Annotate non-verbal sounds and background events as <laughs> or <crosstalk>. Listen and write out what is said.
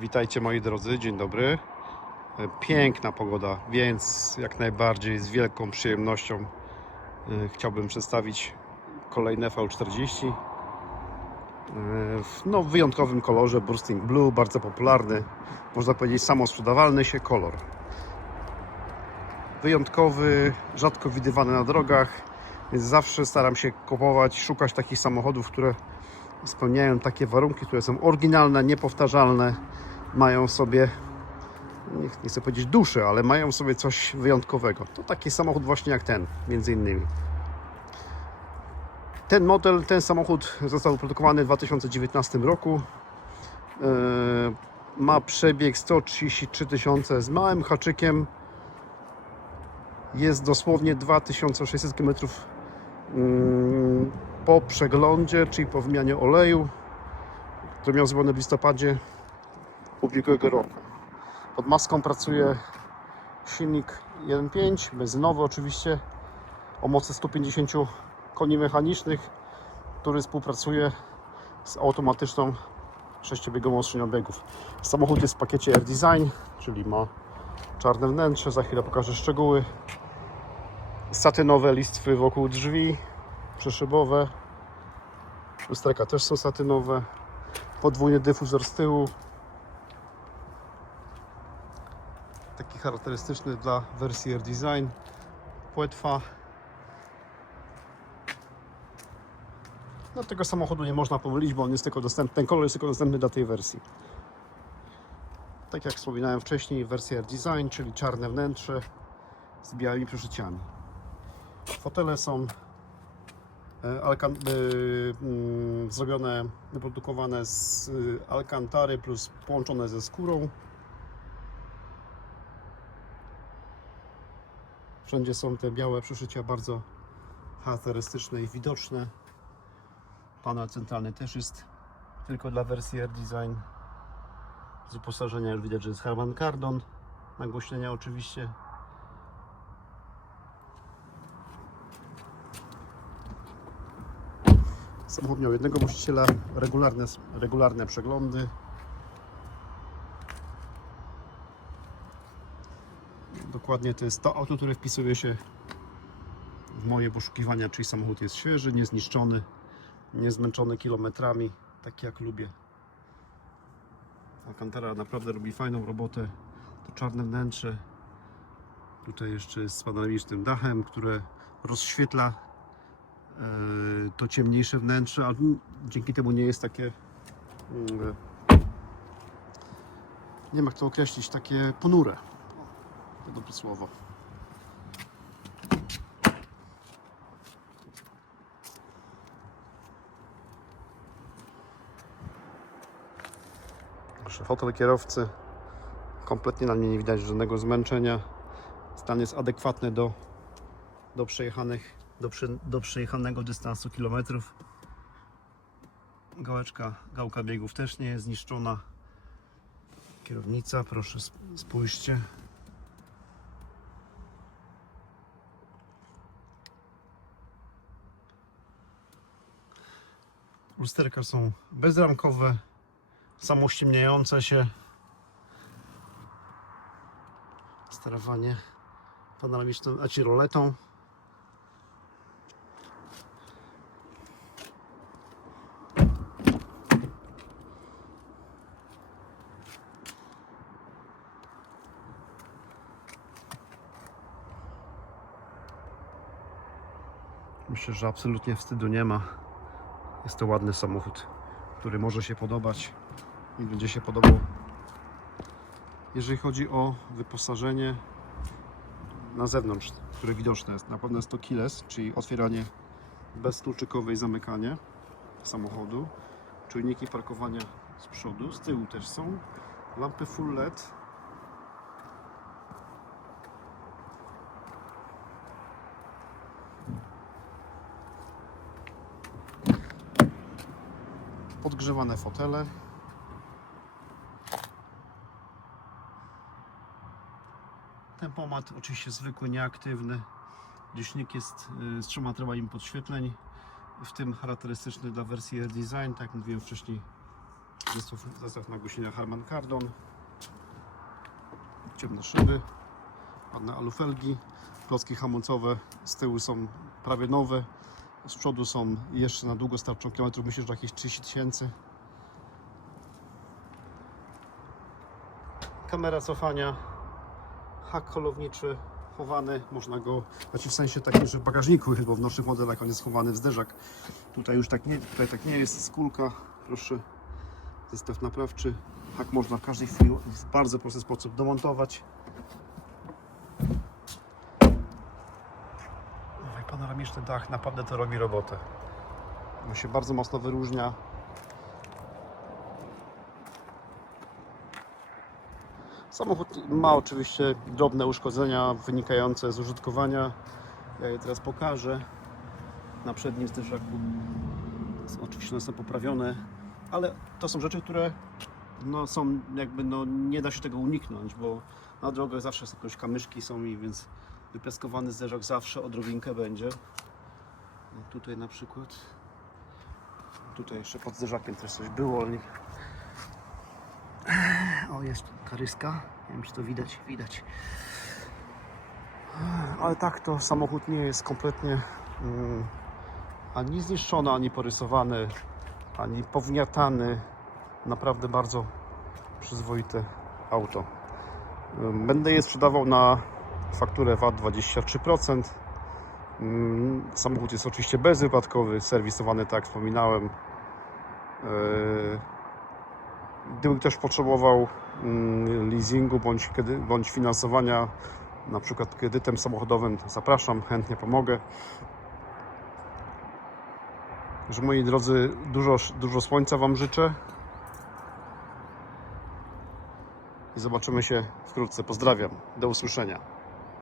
Witajcie moi drodzy, dzień dobry. E, Piękna pogoda, więc jak najbardziej z wielką przyjemnością e, chciałbym przedstawić kolejne V40 e, w no, wyjątkowym kolorze Bursting Blue, bardzo popularny, można powiedzieć samosprzedawalny się kolor. Wyjątkowy, rzadko widywany na drogach, więc zawsze staram się kupować, szukać takich samochodów, które spełniają takie warunki, które są oryginalne, niepowtarzalne, mają sobie, nie, chcę powiedzieć duszę, ale mają sobie coś wyjątkowego. To taki samochód właśnie jak ten, między innymi. Ten model, ten samochód został wyprodukowany w 2019 roku. Yy, Ma przebieg 133 tysiące z małym haczykiem. Jest dosłownie 2600 km po przeglądzie, czyli po wymianie oleju, który miał zrobiony w listopadzie ubiegłego roku. Pod maską pracuje silnik 1.5, benzynowy oczywiście, o mocy 150 koni mechanicznych, który współpracuje z automatyczną sześciobiegową skrzynią biegów. Samochód jest w pakiecie R-Design, czyli ma czarne wnętrze, za chwilę pokażę szczegóły. Satynowe listwy wokół drzwi, przeszybowe. Lusterka też są satynowe. Podwójny dyfuzor z tyłu. Taki charakterystyczny dla wersji R Design. Płetwa. No tego samochodu nie można pomylić, bo on jest tylko dostępny, ten kolor jest tylko dostępny dla tej wersji. Tak jak wspominałem wcześniej, wersja R Design, czyli czarne wnętrze z białymi przeszyciami. Fotele są e, y, mm, zrobione, wyprodukowane z y, alkantary plus połączone ze skórą. Wszędzie są te białe przeszycia bardzo charakterystyczne i widoczne. Panel centralny też jest tylko dla wersji R Design. Z uposażenia już widać, że jest Harman Kardon. Nagłośnienia oczywiście. Samochód miał jednego właściciela, regularne, regularne przeglądy. Dokładnie to jest to auto, które wpisuje się w moje poszukiwania, czyli samochód jest świeży, niezniszczony, niezmęczony kilometrami, taki jak lubię. Alcantara naprawdę robi fajną robotę. To czarne wnętrze. Tutaj jeszcze jest z panoramicznym dachem, które rozświetla to ciemniejsze wnętrze, ale dzięki temu nie jest takie mm, nie wiem jak to określić, takie ponure. To dobre słowo. Fotel kierowcy. Kompletnie na mnie nie widać żadnego zmęczenia. Stan jest adekwatny do, do przejechanych do, przy, do przejechanego dystansu kilometrów. Gałeczka, gałka biegów też nie jest zniszczona. Kierownica, proszę sp- spójrzcie. Lusterka są bezramkowe, samościemniające się. Sterowanie panoramiczną, a ci roletą. Myślę, że absolutnie wstydu nie ma. Jest to ładny samochód, który może się podobać i będzie się podobał. Jeżeli chodzi o wyposażenie na zewnątrz, które widoczne jest, na pewno jest to keyless, czyli otwieranie bezkluczykowe i zamykanie samochodu. Czujniki parkowania z przodu, z tyłu też są. Lampy full LED, podgrzewane fotele. Tempomat oczywiście zwykły, nieaktywny. Licznik jest y, z trzema trybami podświetleń, w tym charakterystyczny dla wersji R Design, tak jak mówiłem wcześniej, Zestaw, zestaw nagłośnienia Harman Kardon. Ciemne szyby. Ładne alufelgi. Klocki hamulcowe z tyłu są prawie nowe. Z przodu są jeszcze na długo starczą kilometrów. Myślę, że jakieś 30 tysięcy. Kamera cofania. Hak holowniczy chowany. Można go, znaczy w sensie takim, że w bagażniku, <laughs> bo w nowszych modelach on jest chowany w zderzak. Tutaj już tak nie, tutaj tak nie jest. Skórka, proszę. Zestaw naprawczy. Hak można w każdej chwili w bardzo prosty sposób domontować. Panoramiczny dach naprawdę to robi robotę. On się bardzo mocno wyróżnia. Samochód ma oczywiście drobne uszkodzenia wynikające z użytkowania. Ja je teraz pokażę. Na przednim zderzaku są- oczywiście one są poprawione, ale to są rzeczy, które no, są jakby no, nie da się tego uniknąć, bo na drogach zawsze są jakieś kamyszki są i więc wypiaskowany zderzak zawsze odrobinkę będzie. No, tutaj na przykład. Tutaj jeszcze pod zderzakiem też coś było. ale nie- O, jest karyska. Nie wiem, czy to widać. Widać. Ale tak, to samochód nie jest kompletnie mm, ani zniszczony, ani porysowany, ani powniatany. Naprawdę bardzo przyzwoite auto. Będę je sprzedawał na fakturę VAT 23%. Ym, Samochód jest oczywiście bezwypadkowy, serwisowany, tak jak wspominałem. Yy, Gdybym ktoś potrzebował mm, leasingu bądź, bądź finansowania, na przykład kredytem samochodowym, zapraszam, chętnie pomogę. Że moi drodzy, dużo, dużo słońca Wam życzę. I zobaczymy się wkrótce. Pozdrawiam. Do usłyszenia.